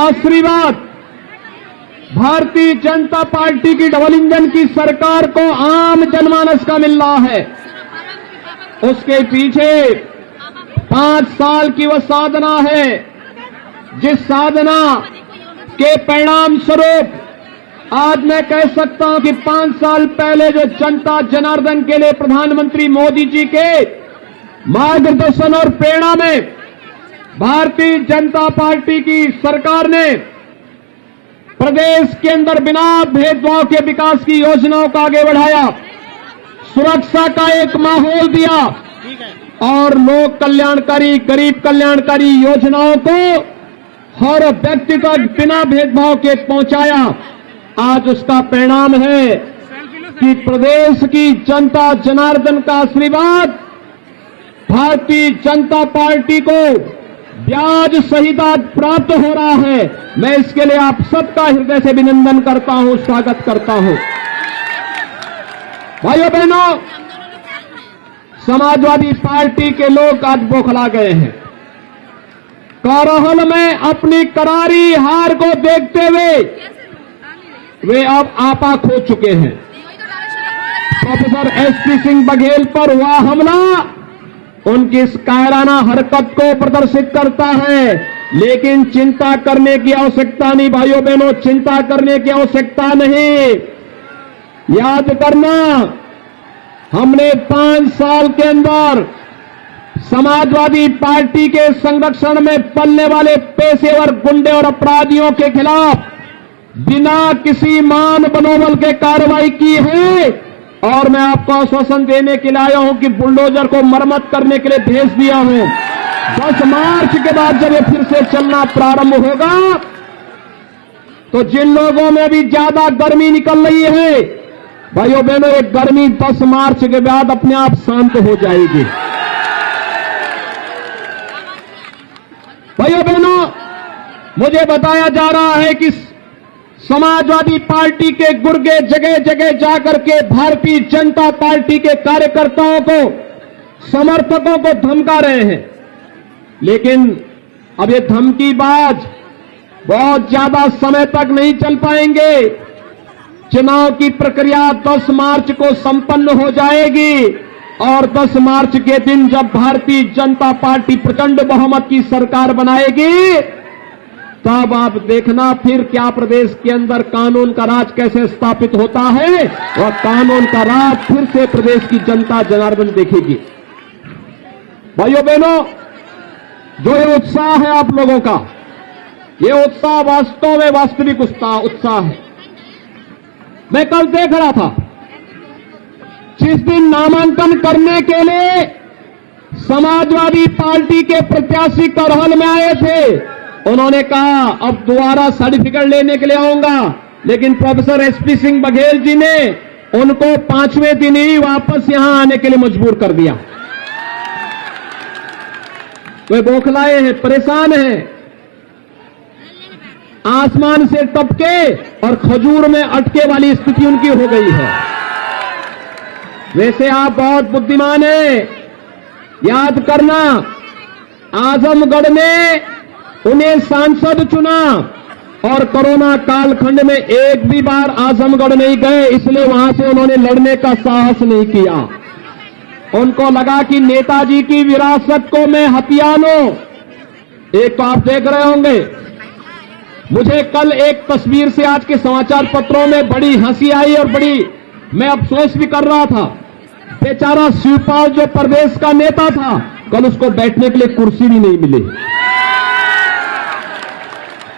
आशीर्वाद भारतीय जनता पार्टी की double engine की सरकार को आम जनमानस का मिल रहा है। उसके पीछे 5 साल की वह साधना है, जिस साधना के परिणाम स्वरूप आज मैं कह सकता हूं कि 5 साल पहले जो जनता जनार्दन के लिए प्रधानमंत्री मोदी जी के मार्गदर्शन और प्रेरणा में भारतीय जनता पार्टी की सरकार ने प्रदेश के अंदर बिना भेदभाव के विकास की योजनाओं को आगे बढ़ाया, सुरक्षा का एक माहौल दिया और लोक कल्याणकारी, गरीब कल्याणकारी योजनाओं को हर व्यक्ति तक बिना भेदभाव के पहुंचाया। आज उसका परिणाम है कि प्रदेश की जनता जनार्दन का आशीर्वाद भारतीय जनता पार्टी को ब्याज सहित आज प्राप्त हो रहा है। मैं इसके लिए आप सबका हृदय से अभिनंदन करता हूं, स्वागत करता हूं। भाइयों बहनों, समाजवादी पार्टी के लोग आज बौखला गए हैं। करहल में अपनी करारी हार को देखते हुए वे अब आपा खो चुके हैं। प्रोफेसर एसपी सिंह बघेल पर हुआ हमला उनकी इस कायराना हरकत को प्रदर्शित करता है, लेकिन चिंता करने की आवश्यकता नहीं भाइयों बहनों, चिंता करने की आवश्यकता नहीं। याद करना, हमने 5 साल के अंदर समाजवादी पार्टी के संरक्षण में पलने वाले पेशेवर गुंडे और अपराधियों के खिलाफ बिना किसी मान बनोबल के कार्रवाई की है और मैं आपको आश्वासन देने के लिए आया हूं कि बुलडोजर को मरम्मत करने के लिए भेज दिया हूं। 10 मार्च के बाद जब ये फिर से चलना प्रारंभ होगा तो जिन लोगों में भी ज्यादा गर्मी निकल रही है भाइयों बहनों, ये गर्मी 10 मार्च के बाद अपने आप शांत हो जाएगी। भाइयों बहनों, मुझे बताया जा रहा है कि समाजवादी पार्टी के गुर्गे जगह जगह जाकर के भारतीय जनता पार्टी के कार्यकर्ताओं को, समर्थकों को धमका रहे हैं, लेकिन अब ये धमकीबाज बहुत ज्यादा समय तक नहीं चल पाएंगे। चुनाव की प्रक्रिया 10 मार्च को संपन्न हो जाएगी और 10 मार्च के दिन जब भारतीय जनता पार्टी प्रचंड बहुमत की सरकार बनाएगी तब आप देखना फिर क्या प्रदेश के अंदर कानून का राज कैसे स्थापित होता है और कानून का राज फिर से प्रदेश की जनता जनार्दन देखेगी। भाइयों बहनों, जो ये उत्साह है आप लोगों का, ये उत्साह वास्तव में वास्तविक उत्साह है। मैं कल देख रहा था, जिस दिन नामांकन करने के लिए समाजवादी पार्टी के प्रत्याशी करहल में आए थे, उन्होंने कहा अब दोबारा सर्टिफिकेट लेने के लिए आऊंगा, लेकिन प्रोफेसर एसपी सिंह बघेल जी ने उनको 5वें दिन ही वापस यहां आने के लिए मजबूर कर दिया। वे बौखलाए हैं, परेशान हैं, आसमान से टपके और खजूर में अटके वाली स्थिति उनकी हो गई है। वैसे आप बहुत बुद्धिमान हैं। याद करना, आजमगढ़ में उन्हें सांसद चुना और कोरोना कालखंड में एक भी बार आजमगढ़ नहीं गए, इसलिए वहां से उन्होंने लड़ने का साहस नहीं किया। उनको लगा कि नेताजी की विरासत को मैं हथिया लूं। एक तो आप देख रहे होंगे, मुझे कल एक तस्वीर से आज के समाचार पत्रों में बड़ी हंसी आई और बड़ी मैं अफसोस भी कर रहा था। बेचारा शिवपाल जो प्रदेश का नेता था, कल उसको बैठने के लिए कुर्सी भी नहीं मिली।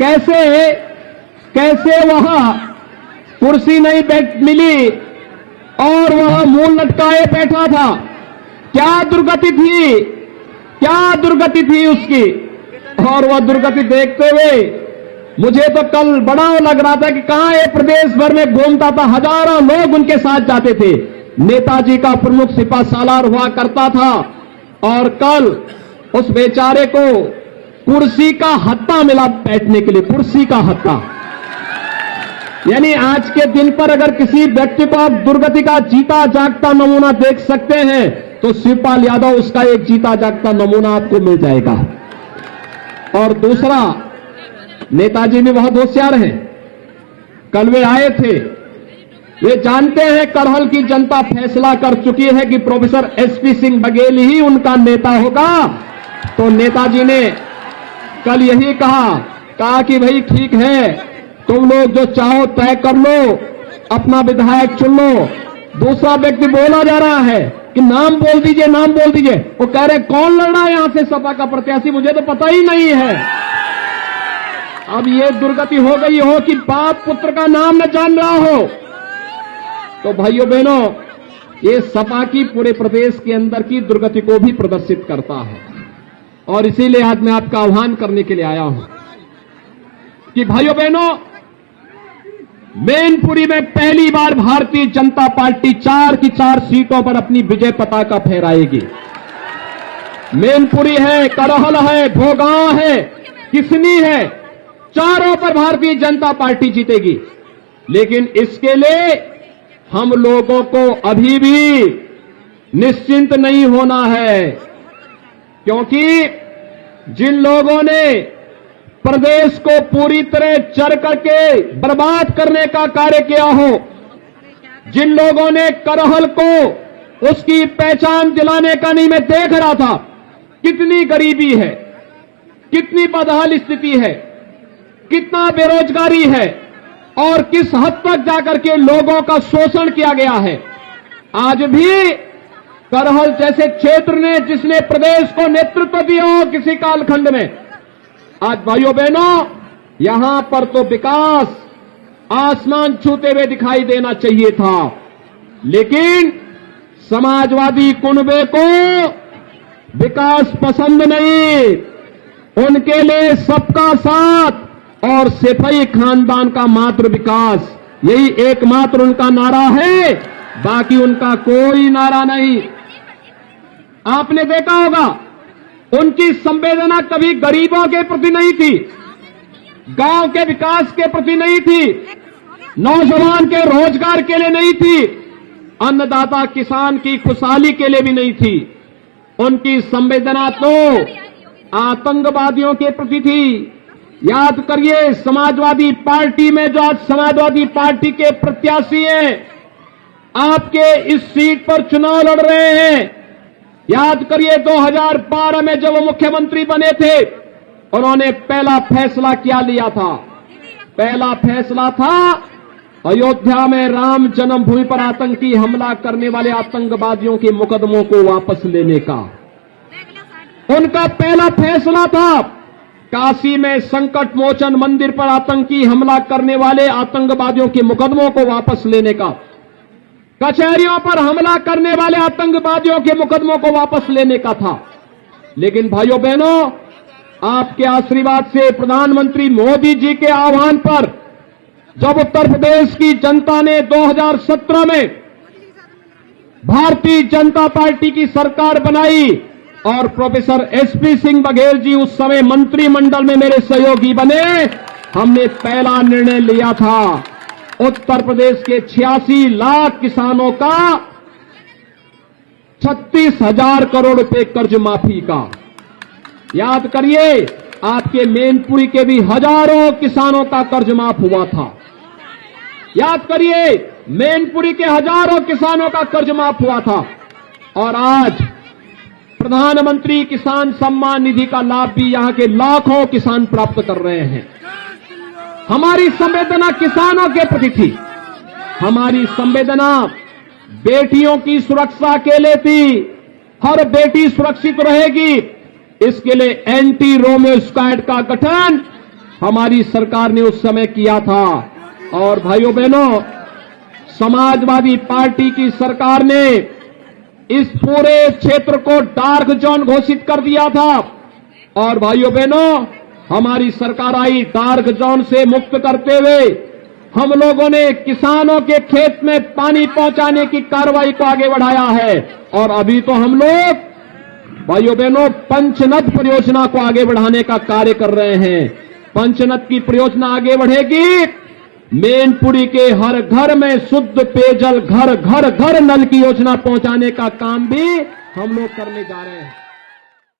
कैसे वहां कुर्सी नहीं मिली और वह मुंह लटकाए बैठा था। क्या दुर्गति थी उसकी। और वह दुर्गति देखते हुए मुझे तो कल बड़ा लग रहा था कि कहां ये प्रदेश भर में घूमता था, हजारों लोग उनके साथ जाते थे। नेताजी का प्रमुख सिपा सालार हुआ करता था और कल उस बेचारे को कुर्सी का हत्था मिला बैठने के लिए, कुर्सी का हत्था। यानी आज के दिन पर अगर किसी व्यक्ति को आप दुर्गति का जीता जागता नमूना देख सकते हैं तो शिवपाल यादव उसका एक जीता जागता नमूना आपको मिल जाएगा। और दूसरा, नेताजी भी बहुत होशियार हैं। कल वे आए थे, वे जानते हैं करहल की जनता फैसला कर चुकी है कि प्रोफेसर एसपी सिंह बघेल ही उनका नेता होगा। तो नेताजी ने कल यही कहा कि भाई ठीक है, तुम लोग जो चाहो तय कर लो, अपना विधायक चुन लो। दूसरा व्यक्ति बोला जा रहा है कि नाम बोल दीजिए, नाम बोल दीजिए। वो कह रहे कौन लड़ रहा है यहां से सपा का प्रत्याशी, मुझे तो पता ही नहीं है। अब ये दुर्गति हो गई हो कि बाप पुत्र का नाम न जान रहा हो। तो भाइयों बहनों, ये सपा की पूरे प्रदेश के अंदर की दुर्गति को भी प्रदर्शित करता है। और इसीलिए आज मैं आपका आह्वान करने के लिए आया हूं कि भाइयों बहनों, मैनपुरी में पहली बार भारतीय जनता पार्टी 4 की 4 सीटों पर अपनी विजय पताका फहराएगी। मैनपुरी है, करहल है, भोगांव है, किसनी है, चारों पर भारतीय जनता पार्टी जीतेगी। लेकिन इसके लिए हम लोगों को अभी भी निश्चिंत नहीं होना है, क्योंकि जिन लोगों ने प्रदेश को पूरी तरह चर करके बर्बाद करने का कार्य किया हो, जिन लोगों ने करहल को उसकी पहचान दिलाने का नहीं, मैं देख रहा था कितनी गरीबी है, कितनी बदहाल स्थिति है, कितना बेरोजगारी है और किस हद तक जाकर के लोगों का शोषण किया गया है। आज भी करहल जैसे क्षेत्र ने, जिसने प्रदेश को नेतृत्व दिया हो किसी कालखंड में, आज भाइयों बहनों यहां पर तो विकास आसमान छूते हुए दिखाई देना चाहिए था। लेकिन समाजवादी कुनबे को विकास पसंद नहीं, उनके लिए सबका साथ और सिपाही खानदान का मात्र विकास, यही एकमात्र उनका नारा है, बाकी उनका कोई नारा नहीं। आपने देखा होगा उनकी संवेदना कभी गरीबों के प्रति नहीं थी, गांव के विकास के प्रति नहीं थी, नौजवान के रोजगार के लिए नहीं थी, अन्नदाता किसान की खुशहाली के लिए भी नहीं थी। उनकी संवेदना तो आतंकवादियों के प्रति थी। याद करिए, समाजवादी पार्टी में जो आज समाजवादी पार्टी के प्रत्याशी हैं, आपके इस सीट पर चुनाव लड़ रहे हैं, याद करिए 2012 में जब वो मुख्यमंत्री बने थे, उन्होंने पहला फैसला क्या लिया था? पहला फैसला था अयोध्या में राम जन्मभूमि पर आतंकी हमला करने वाले आतंकवादियों के मुकदमों को वापस लेने का। उनका पहला फैसला था काशी में संकट मोचन मंदिर पर आतंकी हमला करने वाले आतंकवादियों के मुकदमों को वापस लेने का, कचहरियों पर हमला करने वाले आतंकवादियों के मुकदमों को वापस लेने का था। लेकिन भाइयों बहनों, आपके आशीर्वाद से, प्रधानमंत्री मोदी जी के आह्वान पर, जब उत्तर प्रदेश की जनता ने 2017 में भारतीय जनता पार्टी की सरकार बनाई और प्रोफेसर एसपी सिंह बघेल जी उस समय मंत्रिमंडल में मेरे सहयोगी बने, हमने पहला निर्णय लिया था उत्तर प्रदेश के 86 लाख किसानों का 36,000 करोड़ रुपए कर्ज माफी का। याद करिए, आपके मैनपुरी के भी हजारों किसानों का कर्ज माफ हुआ था। याद करिए, मैनपुरी के हजारों किसानों का कर्ज माफ हुआ था। और आज प्रधानमंत्री किसान सम्मान निधि का लाभ भी यहां के लाखों किसान प्राप्त कर रहे हैं। हमारी संवेदना किसानों के प्रति थी, हमारी संवेदना बेटियों की सुरक्षा के लिए थी। हर बेटी सुरक्षित रहेगी, इसके लिए एंटी रोमियो स्क्वाड का गठन हमारी सरकार ने उस समय किया था। और भाइयों बहनों, समाजवादी पार्टी की सरकार ने इस पूरे क्षेत्र को डार्क जोन घोषित कर दिया था। और भाइयों बहनों, हमारी सरकार आई, डार्क जोन से मुक्त करते हुए हम लोगों ने किसानों के खेत में पानी पहुंचाने की कार्रवाई को आगे बढ़ाया है। और अभी तो हम लोग भाइयों बहनों पंचनद परियोजना को आगे बढ़ाने का कार्य कर रहे हैं। पंचनद की परियोजना आगे बढ़ेगी, मैनपुरी के हर घर में शुद्ध पेयजल, घर घर घर नल की योजना पहुंचाने का काम भी हम लोग करने जा रहे हैं।